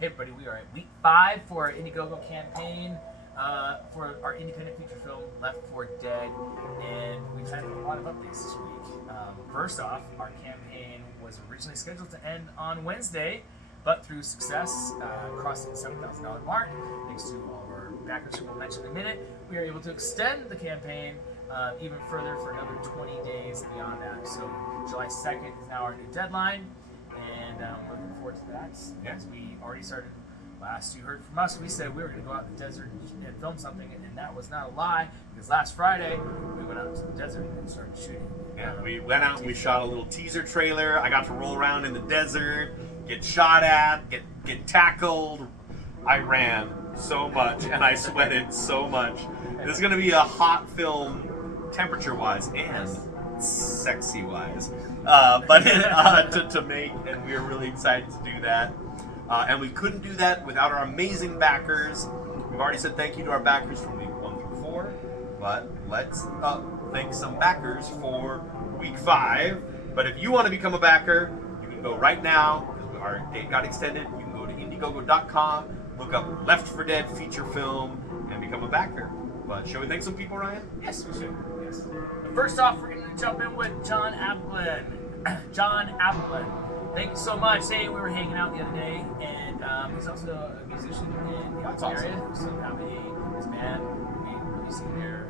Hey everybody, we are at week 5 for our Indiegogo campaign for our independent feature film Left 4 Dead, and we've had a lot of updates this week. First off, our campaign was originally scheduled to end on Wednesday, but through success, crossing the $7,000 mark, thanks to all of our backers who we'll mention in a minute, we are able to extend the campaign even further for another 20 days beyond that. So July 2nd is now our new deadline. And we're looking forward to that. As we already started last, you heard from us, we said we were going to go out in the desert and film something, and that was not a lie, because last Friday we went out to the desert and started shooting. Yeah, we went out and we shot a little teaser trailer. I got to roll around in the desert, get shot at, get tackled. I ran so much and I sweated so much. This is going to be a hot film temperature-wise and sexy-wise. To make, and we are really excited to do that. And we couldn't do that without our amazing backers. We've already said thank you to our backers from week 1 through 4, but let's thank some backers for week 5. But if you want to become a backer, you can go right now, because our date got extended. You can go to Indiegogo.com, look up Left 4 Dead feature film, and become a backer. But shall we thank some people, Ryan? Yes, we should. Yes. First off, we're going to jump in with John Applin. John Applin, thank you so much. Hey, we were hanging out the other day, and he's also a musician in the Austin area. So his band will be releasing their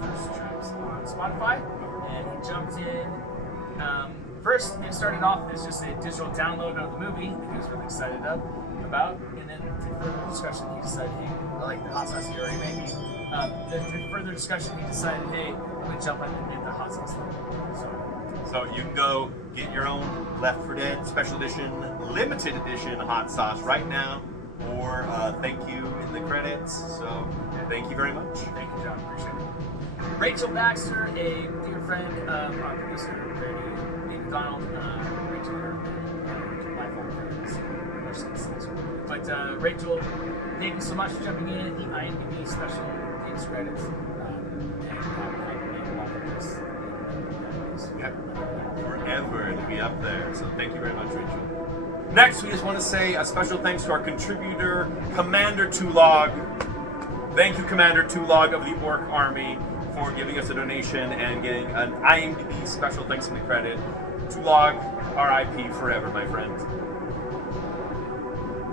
first tracks on Spotify, and he jumped in. First, it started off as just a digital download of the movie that he was really excited about, and then through further discussion, he decided, hey, I like the hot sauce you already made me. Then through further discussion, he decided, hey, I'm going to jump in and make the hot sauce level. So you can go get your own Left 4 Dead special edition, limited edition hot sauce right now, or thank you in the credits. So thank you very much. Thank you, John. Appreciate it. Rachel Baxter, a dear friend of our producer, Brady McDonald. Rachel, lifelong friends. But Rachel, thank you so much for jumping in the IMDb special case credits. Forever to be up there. So thank you very much, Rachel. Next, we just want to say a special thanks to our contributor, Commander Tulog. Thank you, Commander Tulog of the Orc Army, for giving us a donation and getting an IMDb special thanks in the credit. Tulog, RIP forever, my friend.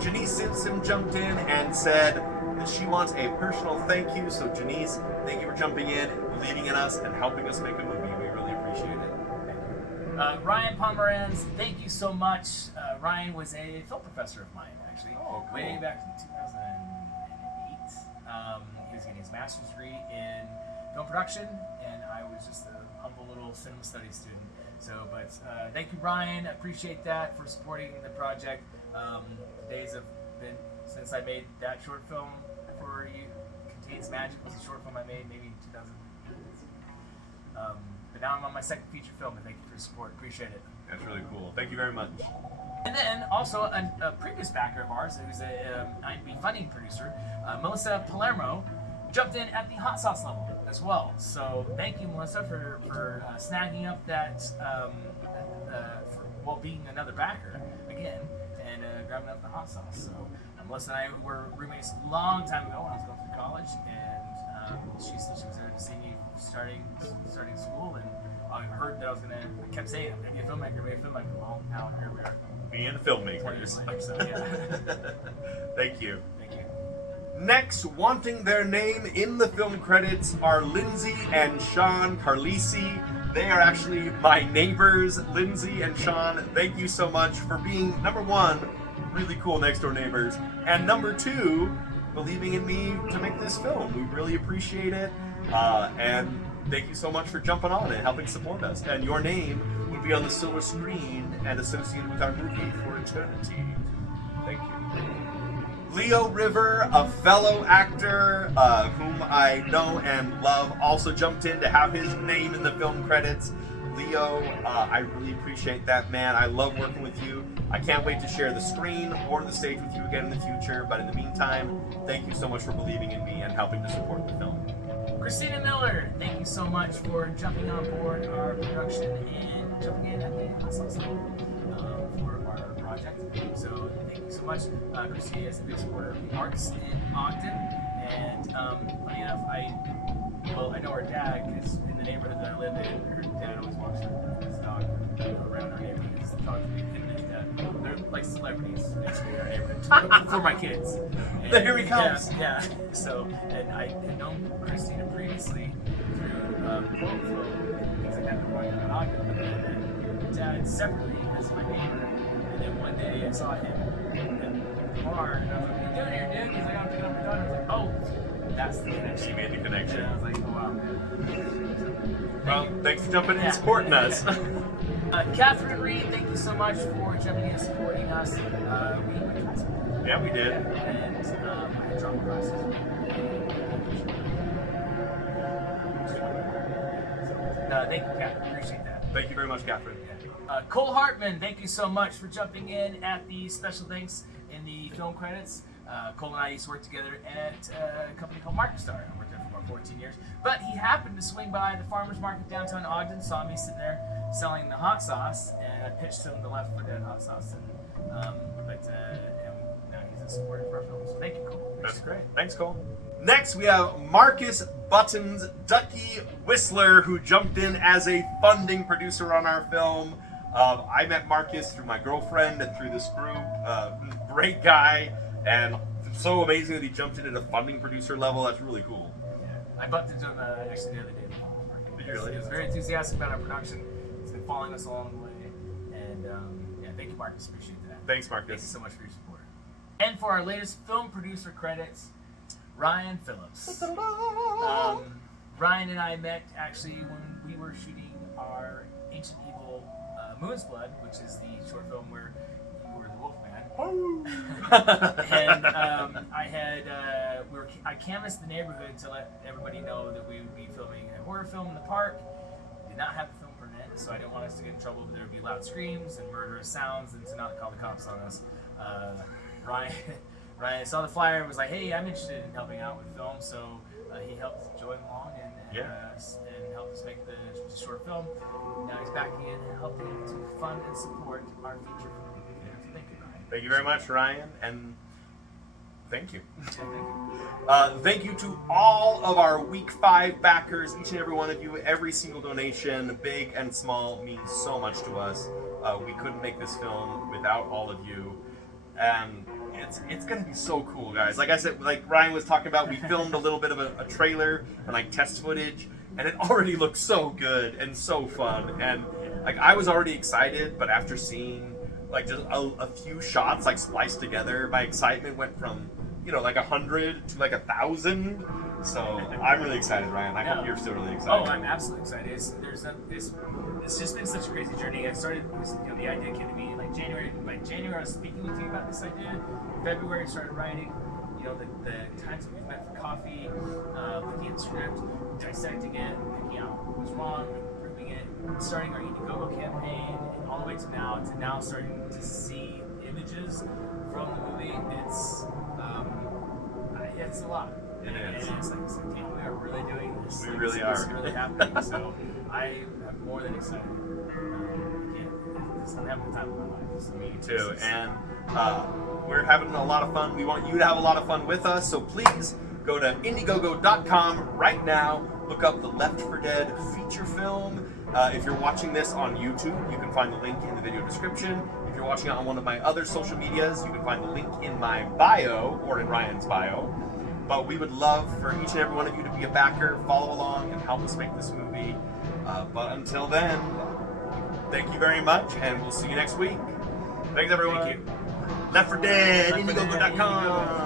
Janice Simpson jumped in and said that she wants a personal thank you. So Janice, thank you for jumping in, believing in us, and helping us make a movie. We really appreciate it. Ryan Pomeranz, thank you so much. Ryan was a film professor of mine, actually, way back in 2008. He was getting his master's degree in film production, and I was just a humble little cinema studies student. So, but thank you, Ryan. I appreciate that for supporting the project. The days have been since I made that short film for you. Contains Magic was a short film I made maybe in 2008. But now I'm on my second feature film, and thank you for your support. Appreciate it. That's really cool. Thank you very much. And then also a previous backer of ours, who's a IMDb funding producer, Melissa Palermo, jumped in at the hot sauce level as well. So thank you, Melissa, for snagging up that, for being another backer again, and grabbing up the hot sauce. So Melissa and I were roommates a long time ago when I was going through college, and she said she was there to see me starting school, and I heard that I kept saying I'm gonna be a filmmaker, Well, now here we are. Being filmmakers. Later, so yeah. Thank you. Thank you. Next, wanting their name in the film credits are Lindsay and Sean Carlisi. They are actually my neighbors, Lindsay and Sean. Thank you so much for being, number one, really cool next door neighbors, and number two, believing in me to make this film. We really appreciate it, and thank you so much for jumping on and helping support us. And your name will be on the silver screen and associated with our movie for eternity. Thank you. Leo River, a fellow actor whom I know and love, also jumped in to have his name in the film credits. Leo, I really appreciate that, man. I love working with you. I can't wait to share the screen or the stage with you again in the future. But in the meantime, thank you so much for believing in me and helping to support the film. Christina Miller, thank you so much for jumping on board our production and jumping in at the hot sauce level for our project. project. So thank you so much. Christy is a big supporter of the arts in Ogden, and funny enough, I know her dad because in the neighborhood that I live in, her dad always walks his dog around our neighborhood. His dog, him and his dad, they're like celebrities basically in our neighborhood for my kids. And, Here he comes. Yeah. So, and I had known Christina previously through quote flow and things like that going on in Ogden, but then I met dad separately as my neighbor. And then one day I saw him in the bar, and I was like, "What are you doing here, dude?" He's like, "I'm picking up my daughter." I was like, "Oh." That's the connection. She made the connection. And I was like, oh wow, man. Well, thanks for jumping in and supporting us. Catherine Reed, thank you so much for jumping in and supporting us. We went to high school. Yeah, we did. And I had drama classes. Thank you, Catherine. Appreciate that. Thank you very much, Catherine. Cole Hartman, thank you so much for jumping in at the special thanks in the film credits. Cole and I used to work together at a company called MarketStar. I worked there for about 14 years. But he happened to swing by the farmer's market downtown Ogden, saw me sitting there selling the hot sauce, and I pitched him the Left 4 Dead hot sauce. And now he's a supporter for our film. So thank you, Cole. That's great. Thanks, Cole. Next, we have Marcus Buttons Ducky Whistler, who jumped in as a funding producer on our film. I met Marcus through my girlfriend and through this group. Great guy. And so amazing that he jumped in at a funding producer level. That's really cool. Yeah. I bumped into him actually the other day. Did you really? He was very enthusiastic about our production. He's been following us along the way. And thank you, Marcus. Appreciate that. Thanks, Marcus. Thank you so much for your support. And for our latest film producer credits, Ryan Phillips. Ryan and I met actually when we were shooting our Ancient Evil Moon's Blood, which is the short film where you were the Wolfman. And I canvassed the neighborhood to let everybody know that we would be filming a horror film in the park. Did not have the film permit, so I didn't want us to get in trouble. But there would be loud screams and murderous sounds, and to not call the cops on us. Ryan saw the flyer and was like, "Hey, I'm interested in helping out with film," so he helped join along and helped us make the short film. Now he's back again and helping to fund and support our feature film. So thank you, Ryan. Thank you very much, Ryan, and thank you. Thank you to all of our Week 5 backers, each and every one of you. Every single donation, big and small, means so much to us. We couldn't make this film without all of you, and it's gonna be so cool, guys. Like I said, like Ryan was talking about, we filmed a little bit of a trailer and like test footage, and it already looks so good and so fun. And like I was already excited, but after seeing like just a few shots like spliced together, my excitement went from like 100 to like 1,000. So I'm really excited, Ryan. I hope you're still really excited. Oh, I'm absolutely excited. It's just been such a crazy journey. I started, the idea came to me in like January. Like January, I was speaking with you about this idea. February, I started writing. The times that we've met for coffee, looking at the script, dissecting it, picking out what was wrong, improving it, starting our Indiegogo campaign, and all the way to now starting to see images from the movie. It's a lot. It is. And it's like, damn, we are really doing this. We Like, really this is are. really happening. So I am more than excited. I'm having the time of my life. So Me too. And we're having a lot of fun. We want you to have a lot of fun with us. So please go to Indiegogo.com right now. Look up the Left 4 Dead feature film. If you're watching this on YouTube, you can find the link in the video description. If you're watching it on one of my other social medias, you can find the link in my bio or in Ryan's bio. But we would love for each and every one of you to be a backer, follow along, and help us make this movie. But until then, thank you very much, and we'll see you next week. Thanks, everyone. Thank you. Left 4 Dead, Indiegogo.com.